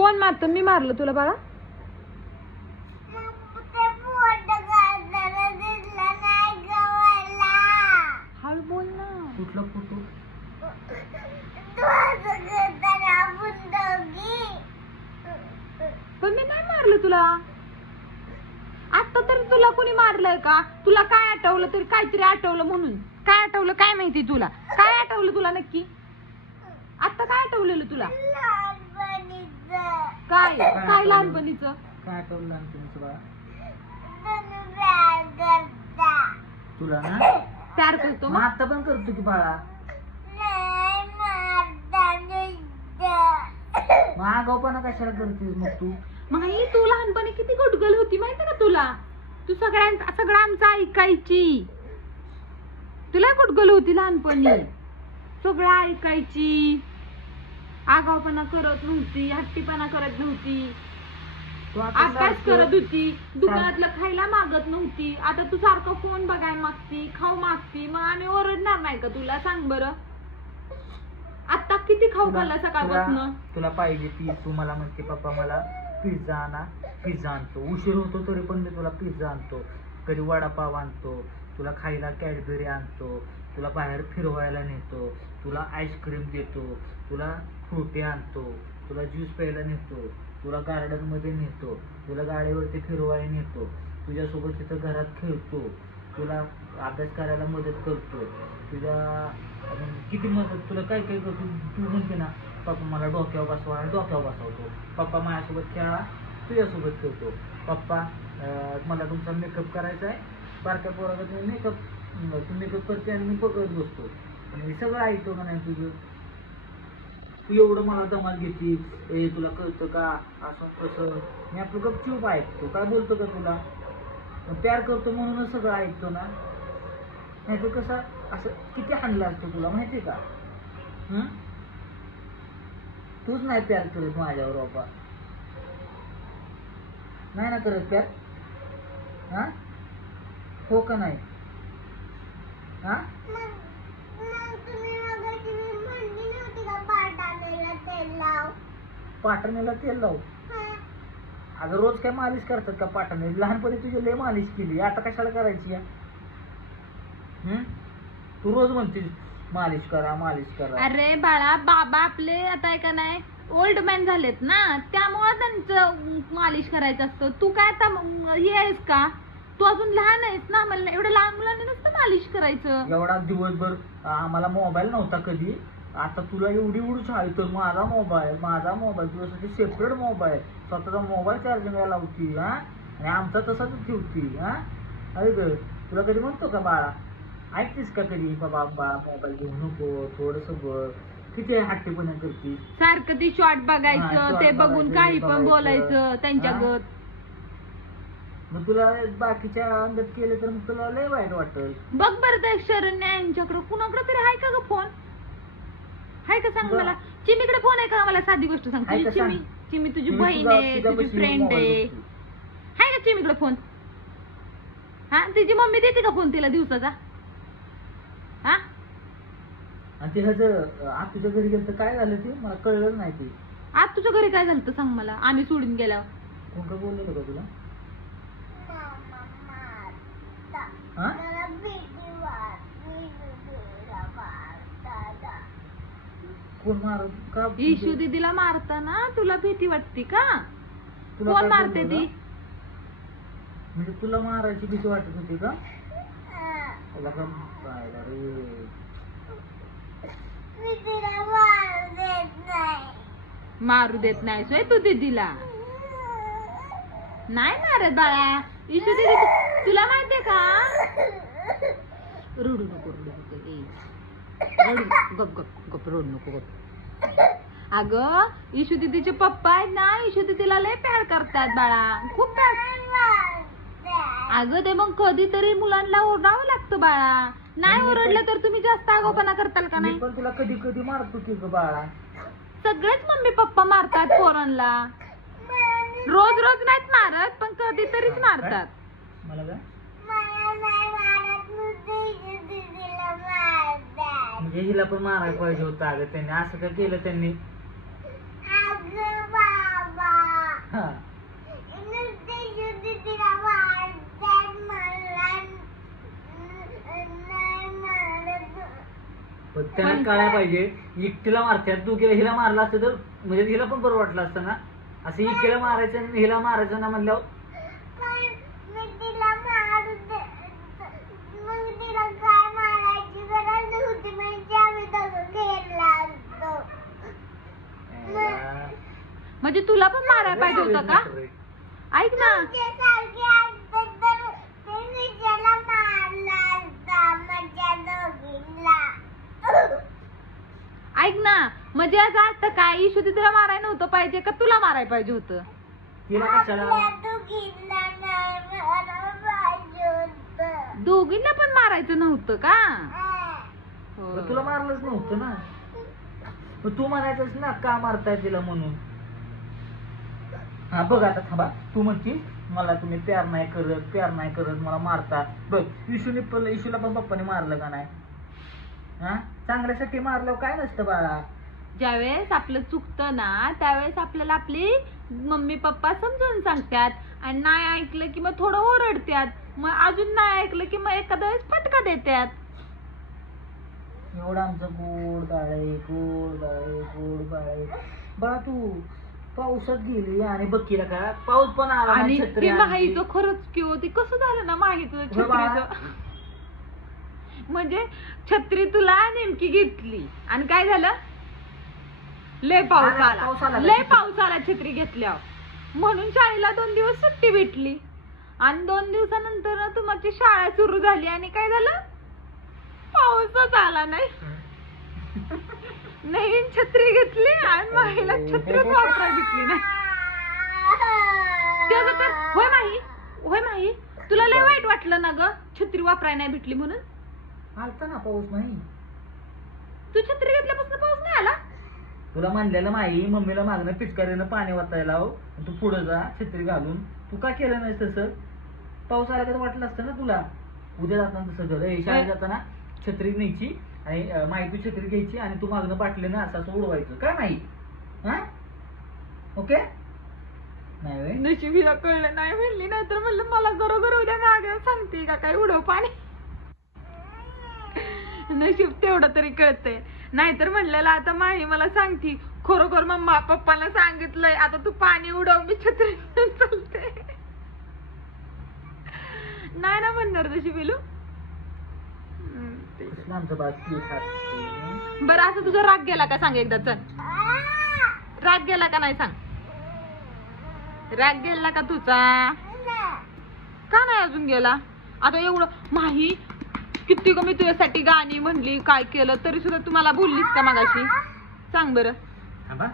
कोण मारत? मी मारलं तुला बाळा? हळू बोल ना. कुठला फोटो? पण मी नाही मारलं तुला. आता तर तुला कोणी मारलंय का? तुला काय आठवलं तरी काहीतरी आठवलं म्हणून. काय आठवलं काय माहिती तुला? काय आठवलं तुला नक्की? आता काय आठवलेलं तुला? काय काय लहानपणीचं? काय आठवलं लहानपणीचं बाळा तुला ना? प्यार करतो मग आता पण करतो की बाळा. मग आगाऊपणा कशाला करतेस मग तू? माही तू लहानपणी किती गुटगल होती माहिती का तुला? तू सगळं आमचं ऐकायची. तुला गुटगल होती लहानपणी. सगळं ऐकायची. आगाऊपणा करत नव्हती, हट्टीपणा करत नव्हती, तू आता अभ्यास सारखं- करत होती, दुकानातलं खायला मागत नव्हती. आता तू सारखं फोन बघायला मागती, खाऊ मागती. मग आम्ही ओरडणार नाही का तुला? सांग बरं. आता किती खाऊ खाल्ला सकाळपासून? तुला पाहिजे ती तू मला म्हणते पप्पा मला पिझ्झा आणा. पिझ्झा आणतो. उशीर होतो तरी पण मी तुला पिझ्झा आणतो. कधी वडापाव आणतो. तुला खायला कॅडबरी आणतो. तुला बाहेर फिरवायला नेतो. तुला आईस्क्रीम देतो. तुला फ्रुटी आणतो. तुला ज्यूस प्यायला नेतो. तुला गार्डन मध्ये नेतो. तुला गाडीवरती फिरवायला नेतो. तुझ्यासोबत तिथं घरात खेळतो. तुला अभ्यास करायला मदत करतो. तुझ्या किती मदत तुला काय काय करतो. तू म्हणते ना पप्पा मला डोक्यावर बसवा आणि डोक्यावर बसवतो. पप्पा माझ्यासोबत खेळा तुझ्यासोबत खेळतो. पप्पा मला तुमचा मेकअप करायचा आहे. बारक्या पोराला तू मेकअप करते आणि मी बघत बसतो. आणि सगळं ऐकतो का नाही तुझं? तू एवढं मला दमाल घेते. ए तुला कळतं का असं कसं? मी आपलं गपचूप ऐकतो. काय बोलतो का तुला? प्यार करतो म्हणूनच सगळं ऐकतो ना. नाही तर कसं असं किती हाणलं असतं तुला माहिती का? तूच नाही प्यार करत माझ्यावर बाबा. नाही ना करत प्यार? हा हो का नाही? हा पाटणीला तेल लाव. अगं रोज काय मालिश करतात का पाटणे? लहानपणी तुझी लय मालिश केली. आता कशाला करायची? तू रोज म्हणतीस मालिश करा मालिश करा. अरे बाळा बाबा आपले आता आहे का नाही ओल्ड मॅन झालेत ना, त्यामुळे त्यांचं मालिश करायचं असतं. तू काय आता हे आहेस का? तू अजून लहान आहेस ना. मला एवढं लहान मुलांनी नुसतं मालिश करायचं. एवढा दिवसभर आम्हाला मोबाईल नव्हता कधी. आता तुला एवढी एवढी शाळेत तर माझा मोबाईल तुझ्यासाठी सेपरेट मोबाईल. स्वतःचा मोबाईल चार्जिंगला लावती हा आणि आमचा तसाच ठेवती हा. अरे ग तुला कधी म्हणतो का बाळा? ऐकतीस का कधी बाबा मोबाईल घेऊ नको थोडस बघ? किती हट्टीपणा करतीस. सारखं ती शॉर्ट बघायचं, short ते बघून बघायचं, काही हे पण बघायचं. बोलायचं त्यांच्या हा? गत. मग तुला बाकीच्या अंगात केलं तर मग तुला लय वाईट वाटत. बघ बरं त्या शरण्या यांच्याकडं कुणाकडे तरी आहे का ग फोन? आहे का सांग मला? चिमीकडे फोन आहे का? मला साधी गोष्ट सांग. आहे का तुझी सांग? चिमी तुझी चिमी बहीण तुझा- आहे, तुझी तुझ्यापाशी फ्रेंड मोबाईल आहे. बघते. आहे का चिमीकडे फोन? हा तिची मम्मी देते का फोन तिला दिवसाचा? हा आणि ते ह्याचं आज तुझ्या घरी गेलं तर काय झालं ते मला कळलं नाही. ते आज तुझ्या घरी काय झालं सांग मला. आम्ही सोडून गेल्यावर कोण काय बोललेलं का तुला? हा कोण मारत का? इशू दीदीला मारताना तुला भीती वाटते का? तुला कोण काय मारते बोललं ती? का? म्हणजे तुला मारायची भीती वाटत होती का? तुला का पाहिलं रे? मारू देत नाही सोय तू दीदीला? नाही मारत बाळा. इशू दीदी तुला माहितीये का? रडू नको गप गप गप रडू नको गप. अगं इशू दीदीचे पप्पा आहेत ना, इशू दीदीला लय प्यार करतात बाळा, खूप प्यार. अगं ते मग कधीतरी मुलांना ओरडावं लागतं बाळा. नाही ओरडलं तर तुम्ही जास्त आगाऊपणा करताल का मी नाही? पण तुला कधी कधी मारत होती ग बाळा. सगळेच मम्मी पप्पा मारतात पोरांना. रोज रोज नाहीत मारत पण कधीतरीच मारतात. मला काय म्हणजे हिला पण मारायला पाहिजे होतं. अगं त्यांनी असं काय केलं त्यांनी? हा. पण त्याला कळायला पाहिजे, एकटीला मारतात, तू केलं हिला मारला असतं तर म्हणजे हिला पण बरं वाटलं असतं ना. असं एकीला मारायचं आणि हिला मारायचं ना म्हणल्यावर म्हणजे तुला पण मारायला पाहिजे होतं का? ऐक ना, ऐक ना, म्हणजे आज आता काय इशू तिला मारायला नव्हतं पाहिजे का तुला मारायला पाहिजे होतं? तिला कशाला दोघींना पण मारायचं नव्हतं का? हो. मग तुला मारलंच नव्हतं ना. मग तू म्हणायचंस ना का मारताय तिला म्हणून. हा बघ आता थांबा, तू म्हणतीस मला तुम्ही प्यार नाही करत मला मारता. बघ इशूला पण पप्पाने मारलं का नाही? हा, चांगल्यासाठी मारलं काय नसतं बाळा. ज्यावेळेस आपलं चुकतं ना त्यावेळेस आपल्याला आपली मम्मी पप्पा समजून सांगतात, आणि नाही ऐकलं की मग थोडं ओरडतात, मग अजून नाही ऐकलं की मग एखाद्या वेळेस फटका देतात. एवढं आमचं गोड बाळे बाळा. तू पावसात गेली आणि बघ केलं का, पाऊस पण आला आणि नाही, छत्री ते आणली. माहीचं खरंच की होती कसं झालं ना माहीचं हो बाळा. छत्रीचं. म्हणजे छत्री तुला नेमकी घेतली आणि काय झालं, लय पाऊस पाऊस आला, आला. लय पाऊस आला छत्री घेतल्यावर, म्हणून शाळेला 2 दिवस सुट्टी भेटली. आणि 2 दिवसानंतर ना तुमची शाळा सुरू झाली आणि काय झालं, पाऊसच आला नाही. नवीन छत्री घेतली आणि माहीला छत्रीच वापरायला भेटली नाही. त्याचं तर होय माही तुला लय वाईट वाटलं ना ग छत्री वापरायला नाही भेटली म्हणून? आलता ना पाऊस नाही. तू छत्री घेतल्यापासून पाऊस नाही आला? तुला म्हणलेलं माही मम्मीला मागणं पिचकारीनं पाणी वाचायला लाव, तू पुढे जा छत्री घालून. तू का केलं नाहीस तसं? पाऊस आला तर वाटलं असतं ना तुला. उद्या जाताना तसं कर, शाळेत जाताना छत्री न्यायची आणि माही तू छत्री घ्यायची आणि तू मागणं बाटलीनं असं उडवायचं काय माही. हा ओके. नाही व्हय? नशीब हिला कळलं नाही म्हणली, नाहीतर म्हणलं मला गरोगर उद्या मागे सांगते का काय उडव पाणी. नशीब तेवढं तरी कळतंय, नाहीतर म्हणलेलं आता माही मला सांगती खरोखर मम्मा पप्पाला सांगितलंय आता तू पाणी उडव मी छत्री चालते. नाही ना म्हणणार तशी पिलू. आमचं बाळ cute असते. बरं असं तुझा राग गेला का सांग एकदा, चल राग गेला का नाही सांग. राग गेला का तुझा? का नाही अजून गेला? आता एवढं माही किती ग मी तुझ्यासाठी गाणी म्हणली काय केलं तरी सुद्धा तुम्हाला बोललीस का मगाशी? सांग बरं. थांबा.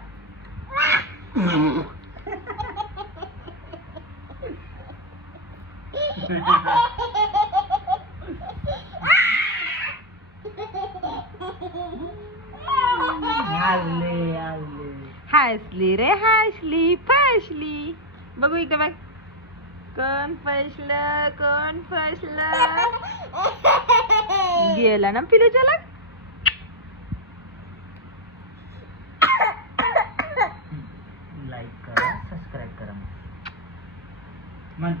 हसली रे हसली फसली. बघू इकडे बघ, कोण फसलं गेला ना पिलूच्या लाग. लाईक करा, सबस्क्राईब करा. म्हण